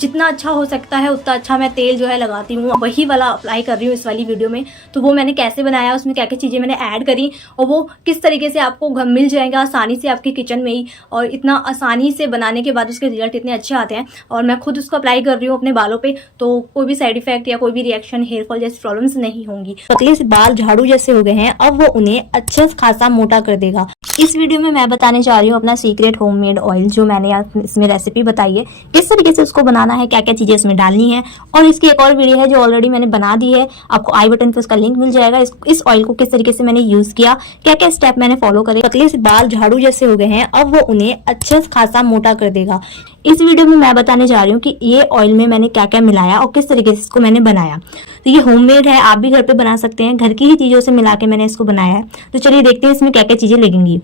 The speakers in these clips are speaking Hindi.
जितना अच्छा हो सकता है उतना अच्छा मैं तेल जो है लगाती हूँ, वही वाला अप्लाई कर रही हूँ इस वाली वीडियो में। तो वो मैंने कैसे बनाया, उसमें क्या क्या चीज़ें मैंने ऐड करी और वो किस तरीके से आपको मिल जाएगा आसानी से आपके किचन में ही, और इतना आसानी से बनाने के बाद उसके रिजल्ट इतने अच्छे आते हैं। और मैं खुद उसको अप्लाई कर रही हूँ अपने बालों पर, तो कोई भी साइड इफेक्ट या कोई भी रिएक्शन, हेयर फॉल जैसी प्रॉब्लम्स नहीं होंगी। पतले से बाल झाड़ू जैसे हो गए हैं, अब वो उन्हें अच्छा खासा मोटा कर देगा। इस वीडियो में मैं बताने जा रही हूँ अपना सीक्रेट होममेड ऑयल, जो मैंने इसमें रेसिपी बताई है किस तरीके से उसको बनाना है, क्या क्या चीजें इसमें डालनी है। और इसकी एक और वीडियो है जो ऑलरेडी मैंने बना दी है, आपको आई बटन पे उसका लिंक मिल जाएगा। इस ऑयल को किस तरीके से मैंने यूज किया, क्या क्या स्टेप मैंने फॉलो करे। पतले से बाल झाड़ू जैसे हो गए हैं, अब वो उन्हें अच्छा खासा मोटा कर देगा। इस वीडियो में मैं बताने जा रही हूँ कि ये ऑयल में मैंने क्या क्या मिलाया और किस तरीके से इसको मैंने बनाया। तो ये होममेड है, आप भी घर पे बना सकते हैं, घर की ही चीजों से मिला के मैंने इसको बनाया है। तो चलिए देखते हैं इसमें क्या क्या चीजें लगेंगी।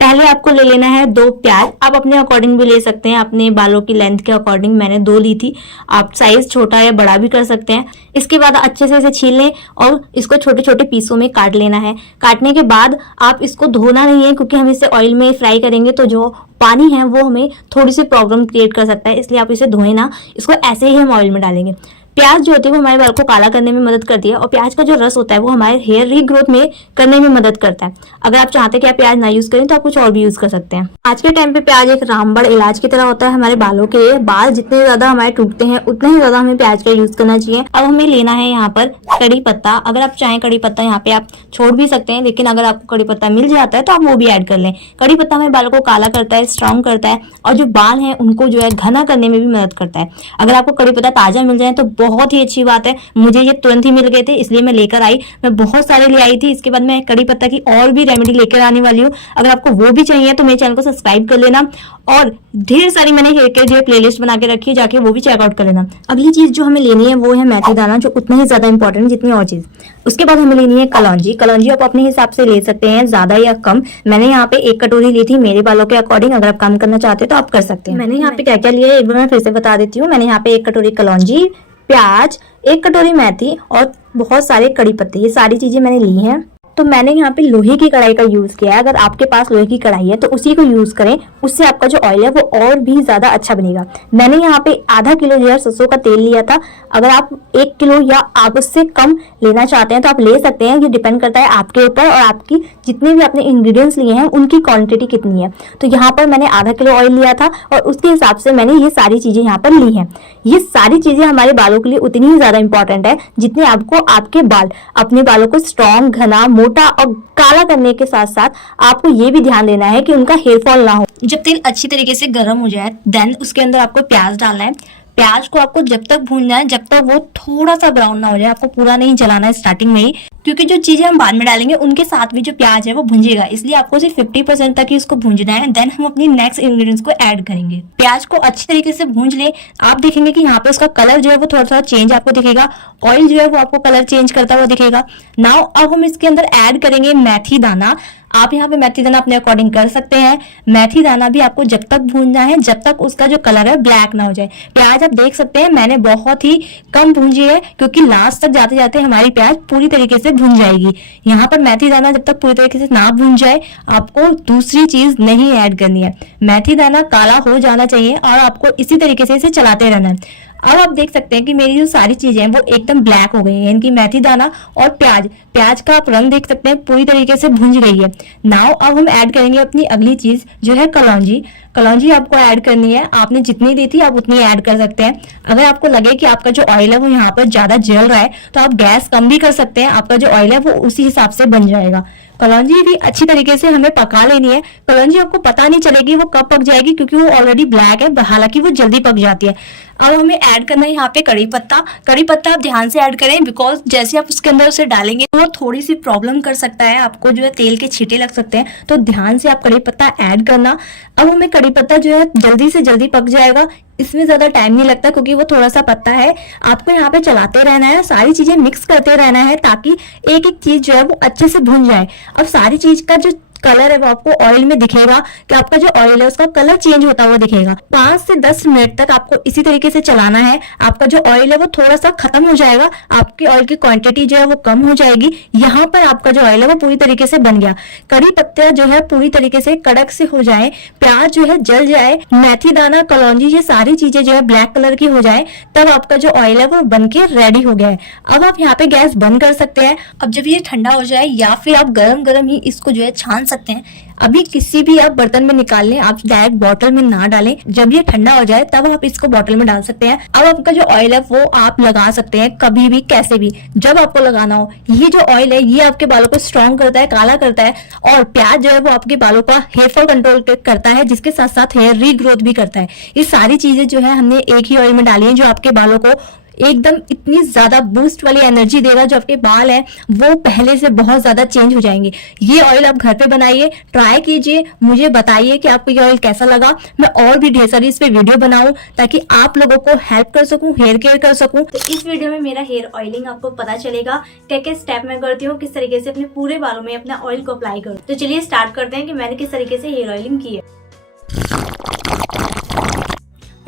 पहले आपको ले लेना है 2 प्याज, आप अपने अकॉर्डिंग भी ले सकते हैं, अपने बालों की लेंथ के अकॉर्डिंग मैंने 2 ली थी, आप साइज छोटा या बड़ा भी कर सकते हैं। इसके बाद अच्छे से इसे छील लें और इसको छोटे छोटे पीसों में काट लेना है। काटने के बाद आप इसको धोना नहीं है, क्योंकि हम इसे ऑयल में फ्राई करेंगे तो जो पानी है वो हमें थोड़ी सी प्रॉब्लम क्रिएट कर सकता है, इसलिए आप इसे धोए ना, इसको ऐसे ही हम ऑयल में डालेंगे। प्याज जो होती है वो हमारे बाल को काला करने में मदद करती है, और प्याज का जो रस होता है वो हमारे हेयर रीग्रोथ में करने में मदद करता है। अगर आप चाहते हैं कि आप प्याज ना यूज करें तो आप कुछ और भी यूज कर सकते हैं। आज के टाइम पे प्याज एक रामबाण इलाज की तरह होता है हमारे बालों के लिए। बाल जितने ज्यादा हमारे टूटते हैं उतना ही ज्यादा हमें प्याज का यूज करना चाहिए। अब हमें लेना है यहाँ पर कड़ी पत्ता। अगर आप चाहें कड़ी पत्ता यहाँ पे आप छोड़ भी सकते हैं, लेकिन अगर आपको कड़ी पत्ता मिल जाता है तो आप वो भी ऐड कर लें। कड़ी पत्ता हमारे बालों को काला करता है, स्ट्रॉन्ग करता है, और जो बाल हैं उनको जो है घना करने में भी मदद करता है। अगर आपको कड़ी पत्ता ताजा मिल जाए तो बहुत ही अच्छी बात है। मुझे ये तुरंत ही मिल गए थे, इसलिए मैं लेकर आई। मैं बहुत सारे ले आई थी। इसके बाद मैं कड़ी पत्ता की और भी रेमेडी लेकर आने वाली हूँ। अगर आपको वो भी चाहिए तो मेरे चैनल को सब्सक्राइब कर लेना, और ढेर सारी मैंने हेयर केयर जो है प्लेलिस्ट बना के रखी है, जाके वो भी चेकआउट कर लेना। अगली चीज जो हमें लेनी है वो है मेथी दाना, जो उतना ही ज्यादा इंपॉर्टेंट है जितनी और चीज। उसके बाद हमें लेनी है कलौंजी। कलौंजी आप अपने हिसाब से ले सकते हैं, ज्यादा या कम। मैंने यहाँ पे 1 कटोरी ली थी मेरे बालों के अकॉर्डिंग, अगर आप कम करना चाहते हैं तो आप कर सकते हैं। मैंने यहाँ पे क्या क्या लिया है एक बार मैं फिर से बता देती हूँ। मैंने यहाँ पे 1 कटोरी कलौंजी, प्याज, 1 कटोरी मेथी और बहुत सारे कड़ी पत्ते, ये सारी चीजें मैंने ली हैं। तो मैंने यहाँ पे लोहे की कढ़ाई का यूज किया है। अगर आपके पास लोहे की कढ़ाई है तो उसी को यूज करें, उससे आपका जो ऑयल है वो और भी ज्यादा अच्छा बनेगा। मैंने यहाँ पे आधा किलो जो है सरसों का तेल लिया था। अगर आप 1 किलो या आप उससे कम लेना चाहते हैं तो आप ले सकते हैं, ये डिपेंड करता है आपके ऊपर और आपकी जितने भी आपने इंग्रेडिएंट्स लिए हैं उनकी क्वांटिटी कितनी है। तो यहाँ पर मैंने आधा किलो ऑयल लिया था और उसके हिसाब से मैंने ये सारी चीजें यहाँ पर ली हैं। ये सारी चीजें हमारे बालों के लिए उतनी ही ज्यादा इंपॉर्टेंट है जितने आपको आपके बाल, अपने बालों को स्ट्रॉन्ग, घना, मोटा और काला करने के साथ साथ आपको ये भी ध्यान देना है कि उनका हेयर फॉल ना हो। जब तेल अच्छी तरीके से गर्म हो जाए देन उसके अंदर आपको प्याज डालना है। प्याज को आपको जब तक भूनना है जब तक वो थोड़ा सा ब्राउन ना हो जाए, आपको पूरा नहीं जलाना है स्टार्टिंग में ही, क्योंकि जो चीजें हम बाद में डालेंगे उनके साथ भी जो प्याज है वो भुंजेगा, इसलिए आपको सिर्फ 50% तक ही उसको भूंजना है। देन हम अपनी नेक्स्ट इंग्रेडिएंट्स को ऐड करेंगे। प्याज को अच्छी तरीके से भूंज ले। आप देखेंगे कि यहाँ पे उसका कलर जो है वो थोड़ा थोड़ा चेंज आपको दिखेगा, ऑयल जो है वो आपको कलर चेंज करता हुआ दिखेगा। नाउ अब हम इसके अंदर ऐड करेंगे मेथी दाना। आप यहाँ पे मेथी दाना अपने अकॉर्डिंग कर सकते हैं। मेथी दाना भी आपको जब तक भूनना है जब तक उसका जो कलर है ब्लैक ना हो जाए। प्याज आप देख सकते हैं मैंने बहुत ही कम भूंजी है, क्योंकि लास्ट तक जाते जाते हमारी प्याज पूरी तरीके से भून जाएगी। यहाँ पर मेथी दाना जब तक पूरी तरीके से ना भून जाए आपको दूसरी चीज नहीं ऐड करनी है। मेथी दाना काला हो जाना चाहिए और आपको इसी तरीके से इसे चलाते रहना है। अब आप देख सकते हैं कि मेरी जो सारी चीजें हैं वो एकदम ब्लैक हो गई हैं, इनकी मेथी दाना और प्याज का आप रंग देख सकते हैं पूरी तरीके से भुंज गई है। नाउ अब हम ऐड करेंगे अपनी अगली चीज जो है कलौंजी। कलौंजी आपको ऐड करनी है, आपने जितनी दी थी आप उतनी ऐड कर सकते हैं। अगर आपको लगे कि आपका जो ऑयल है वो यहाँ पर ज्यादा जल रहा है तो आप गैस कम भी कर सकते हैं, आपका जो ऑयल है वो उसी हिसाब से बन जाएगा। कलौंजी भी अच्छी तरीके से हमें पका लेनी है। कलौंजी आपको पता नहीं चलेगी वो कब पक जाएगी, क्योंकि वो ऑलरेडी ब्लैक है, हालांकि वो जल्दी पक जाती है। अब हमें ऐड करना है यहाँ पे कड़ी पत्ता। कड़ी पत्ता आप ध्यान से ऐड करें, बिकॉज जैसे आप उसके अंदर उसे डालेंगे तो वो थोड़ी सी प्रॉब्लम कर सकता है, आपको जो है तेल के छींटे लग सकते हैं, तो ध्यान से आप कड़ी पत्ता ऐड करना। अब हमें कड़ी पत्ता जो है जल्दी से जल्दी पक जाएगा, इसमें ज्यादा टाइम नहीं लगता क्योंकि वो थोड़ा सा पत्ता है। आपको यहाँ पे चलाते रहना है, सारी चीजें मिक्स करते रहना है ताकि एक एक चीज जो है वो अच्छे से भुन जाए। अब सारी चीज का जो कलर है वो आपको ऑयल में दिखेगा कि आपका जो ऑयल है उसका कलर चेंज होता हुआ दिखेगा। 5 से 10 मिनट तक आपको इसी तरीके से चलाना है। आपका जो ऑयल है वो थोड़ा सा खत्म हो जाएगा, आपकी ऑयल की क्वांटिटी जो है वो कम हो जाएगी। यहाँ पर आपका जो ऑयल है वो पूरी तरीके से बन गया। कड़ी पत्ता जो है पूरी तरीके से कड़क से हो जाए, प्याज जो है जल जाए, मेथी दाना, कलौंजी, ये सारी चीजें जो है ब्लैक कलर की हो जाए, तब आपका जो ऑयल है वो बनके रेडी हो गया है। अब आप यहाँ पे गैस बंद कर सकते हैं। अब जब ये ठंडा हो जाए या फिर आप गरम गरम ही इसको जो है छान सकते हैं। अभी किसी भी आप बर्तन में निकाल लें, आप डायरेक्ट बॉटल में ना डालें। जब ये ठंडा हो जाए तब आप इसको बॉटल में डाल सकते हैं। अब आपका जो ऑयल है वो आप लगा सकते हैं कभी भी, कैसे भी, जब आपको लगाना हो। ये जो ऑयल है ये आपके बालों को स्ट्रॉन्ग करता है, काला करता है, और प्याज जो है वो आपके बालों का हेयर फॉल कंट्रोल करता है, जिसके साथ साथ हेयर रीग्रोथ भी करता है। ये सारी चीजें जो है हमने एक ही ऑयल में डाली है, जो आपके बालों को एकदम इतनी ज्यादा बूस्ट वाली एनर्जी देगा, जो आपके बाल है वो पहले से बहुत ज्यादा चेंज हो जाएंगे। ये ऑयल आप घर पे बनाइए, ट्राई कीजिए, मुझे बताइए कि आपको ये ऑयल कैसा लगा। मैं और भी ढेर सारी इस पे वीडियो बनाऊं ताकि आप लोगों को हेल्प कर सकूं, हेयर केयर कर सकूं। तो इस वीडियो में मेरा हेयर ऑयलिंग आपको पता चलेगा, क्या क्या स्टेप मैं करती हूँ, किस तरीके से अपने पूरे बालों में अपना ऑयल को अप्लाई करूँ। तो चलिए स्टार्ट करते हैं कि मैंने किस तरीके से हेयर ऑयलिंग की है।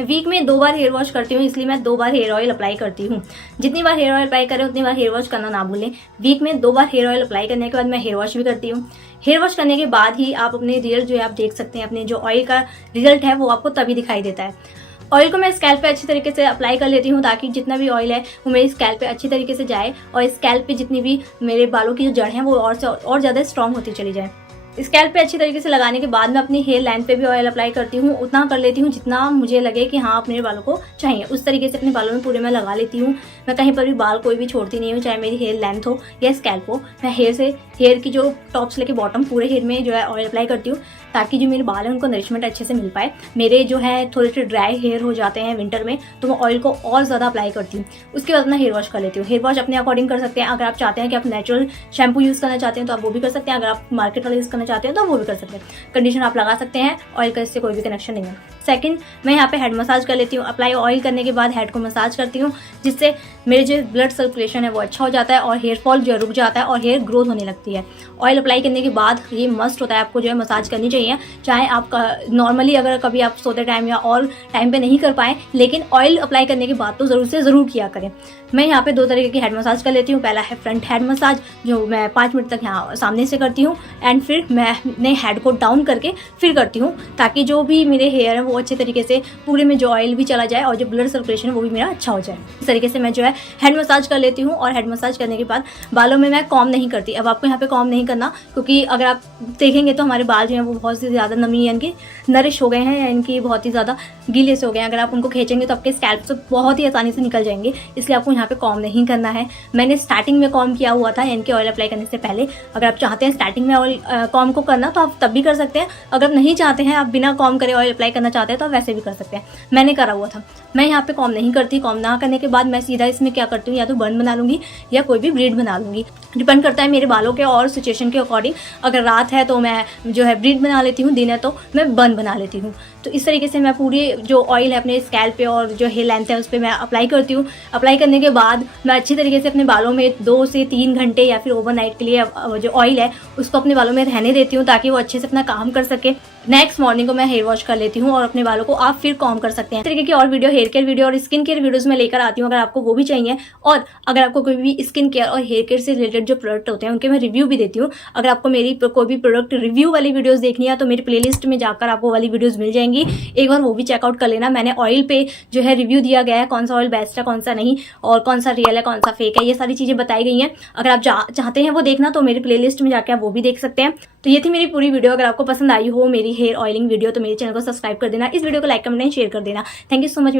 वीक में 2 बार हेयर वॉश करती हूँ, इसलिए मैं 2 बार हेयर ऑयल अप्लाई करती हूँ। जितनी बार हेयर ऑयल अप्लाई करें उतनी बार हेयर वॉश करना ना भूलें। वीक में 2 बार हेयर ऑयल अप्लाई करने के बाद मैं हेयर वॉश भी करती हूँ। हेयर वॉश करने के बाद ही आप अपने रिजल्ट जो है आप देख सकते हैं। अपने जो ऑयल का रिजल्ट है वो आपको तभी दिखाई देता है। ऑयल को मैं स्कैल्प पे अच्छी तरीके से अप्लाई कर लेती हूँ, ताकि जितना भी ऑयल है वो मेरी स्कैल्प पे अच्छी तरीके से जाए, और स्कैल्प पे जितनी भी मेरे बालों की जो जड़ है वो और ज़्यादा स्ट्रॉन्ग होती चली जाए। स्कैल्प पे अच्छी तरीके से लगाने के बाद मैं अपनी हेयर लाइन पे भी ऑयल अप्लाई करती हूँ। उतना कर लेती हूँ जितना मुझे लगे कि हाँ मेरे बालों को चाहिए, उस तरीके से अपने बालों में पूरे मैं लगा लेती हूँ। मैं कहीं पर भी बाल कोई भी छोड़ती नहीं हूँ, चाहे मेरी हेयर लेंथ हो या स्कैल्प हो। मैं हेयर की जो टॉप से लेके बॉटम पूरे हेयर में जो है ऑयल अप्लाई करती हूँ, ताकि जो मेरे बाल है उनको नरिशमेंट अच्छे से मिल पाए। मेरे जो है थोड़े से ड्राई हेयर हो जाते हैं विंटर में, तो मैं ऑयल को और ज़्यादा अप्लाई करती हूँ। उसके बाद मैं हेयर वॉश कर लेती हूँ। हेयर वॉश अपने अकॉर्डिंग कर सकते हैं। अगर आप चाहते हैं कि आप नेचुरल शैम्पू यूज़ करना चाहते हैं तो आप वो भी कर सकते हैं। अगर आप मार्केट वाला यूज़ करना चाहते हैं तो वो भी कर सकते हैं। कंडीशनर आप लगा सकते हैं, ऑयल का इससे कोई भी कनेक्शन नहीं है। सेकंड, मैं यहाँ पे हेड मसाज कर लेती हूँ। अप्लाई ऑयल करने के बाद हेड को मसाज करती हूँ, जिससे मेरे जो ब्लड सर्कुलेशन है वो अच्छा हो जाता है और हेयर फॉल जो रुक जाता है और हेयर ग्रोथ होने लगती है। ऑयल अप्लाई करने के बाद ये मस्ट होता है, आपको जो है मसाज करनी चाहिए। चाहे आप नॉर्मली अगर कभी आप सोते टाइम या और टाइम पे नहीं कर पाए, लेकिन ऑयल अप्लाई करने के बाद तो ज़रूर से ज़रूर किया करें। मैं यहाँ पे 2 तरीके की हेड मसाज कर लेती हूँ। पहला है फ्रंट हेड मसाज, जो मैं 5 मिनट तक यहाँ सामने से करती हूँ, एंड फिर मैं अपने हेड को डाउन करके फिर करती हूँ, ताकि जो भी मेरे हेयर है वो अच्छे तरीके से पूरे में जो ऑयल भी चला जाए और जो ब्लड सर्कुलेशन है वो भी मेरा अच्छा हो जाए। इस तरीके से मैं जो है हेड मसाज कर लेती हूँ। और हेड मसाज करने के बाद बालों में मैं कॉम्ब नहीं करती। अब आपको यहाँ पे कॉम्ब नहीं करना, क्योंकि अगर आप देखेंगे तो हमारे बाल जो हैं वो बहुत से ज़्यादा नमी यानी कि नरिश हो गए हैं, या इनकी बहुत ही ज़्यादा गीले से हो गए हैं। अगर आप उनको खींचेंगे तो आपके स्कैल्प से बहुत ही आसानी से निकल जाएंगे, इसलिए आपको यहाँ पे कॉम्ब नहीं करना है। मैंने स्टार्टिंग में कॉम्ब किया हुआ था इनके ऑयल अप्लाई करने से पहले। अगर आप चाहते हैं स्टार्टिंग में ऑयल कॉम्ब को करना तो आप तब भी कर सकते हैं। अगर नहीं चाहते हैं, आप बिना कॉम्ब करे ऑयल अप्लाई करना चाहते हैं तो आप वैसे भी कर सकते हैं। मैंने करा हुआ था। मैं यहाँ पे कॉम्ब नहीं करती। कॉम्ब ना करने के बाद मैं सीधा इसमें क्या करती हूँ, या तो बन बना लूँगी या कोई भी ब्रीड बना लूँगी। डिपेंड करता है मेरे बालों के और सिचुएशन के अकॉर्डिंग। अगर रात है तो मैं जो है ब्रीड बना लेती हूँ, दिन है तो मैं बन बना लेती हूँ। तो इस तरीके से मैं पूरी जो ऑयल है अपने स्कैल्प पे और जो हेयर लेंथ है उस पर मैं अप्लाई करती हूँ। अप्लाई करने के बाद मैं अच्छी तरीके से अपने बालों में 2 से 3 घंटे या फिर ओवरनाइट के लिए जो ऑयल है उसको अपने बालों में रहने देती हूँ, ताकि वो अच्छे से अपना काम कर सके। नेक्स्ट मॉर्निंग को मैं हेयर वॉश कर लेती हूँ और अपने बालों को आप फिर कॉम्ब कर सकते हैं। इस तरीके की और वीडियो, हेयर केयर वीडियो और स्किन केयर वीडियोस में लेकर आती हूँ, अगर आपको वो भी चाहिए। और अगर आपको कोई भी स्किन केयर और हेयर केयर से रिलेटेड जो प्रोडक्ट होते हैं उनके मैं रिव्यू भी देती हूँ। अगर आपको मेरी कोई भी प्रोडक्ट रिव्यू वाली वीडियोस देखनी है तो मेरी प्लेलिस्ट में जाकर आपको वाली वीडियोस मिल जाएंगी, एक बार वो भी चेकआउट कर लेना। मैंने ऑयल पे जो है रिव्यू दिया गया है, कौन सा ऑयल बेस्ट है, कौन सा नहीं, और कौन सा रियल है, कौन सा फेक है, ये सारी चीज़ें बताई गई हैं। अगर आप चाहते हैं वो देखना तो मेरी प्लेलिस्ट में जाकर आप वो भी देख सकते हैं। तो ये थी मेरी पूरी वीडियो। अगर आपको पसंद आई हो मेरी हेयर ऑयलिंग वीडियो तो मेरे चैनल को सब्सक्राइब कर देना, इस वीडियो को लाइक, कमेंट एंड शेयर कर देना। Thank you so much.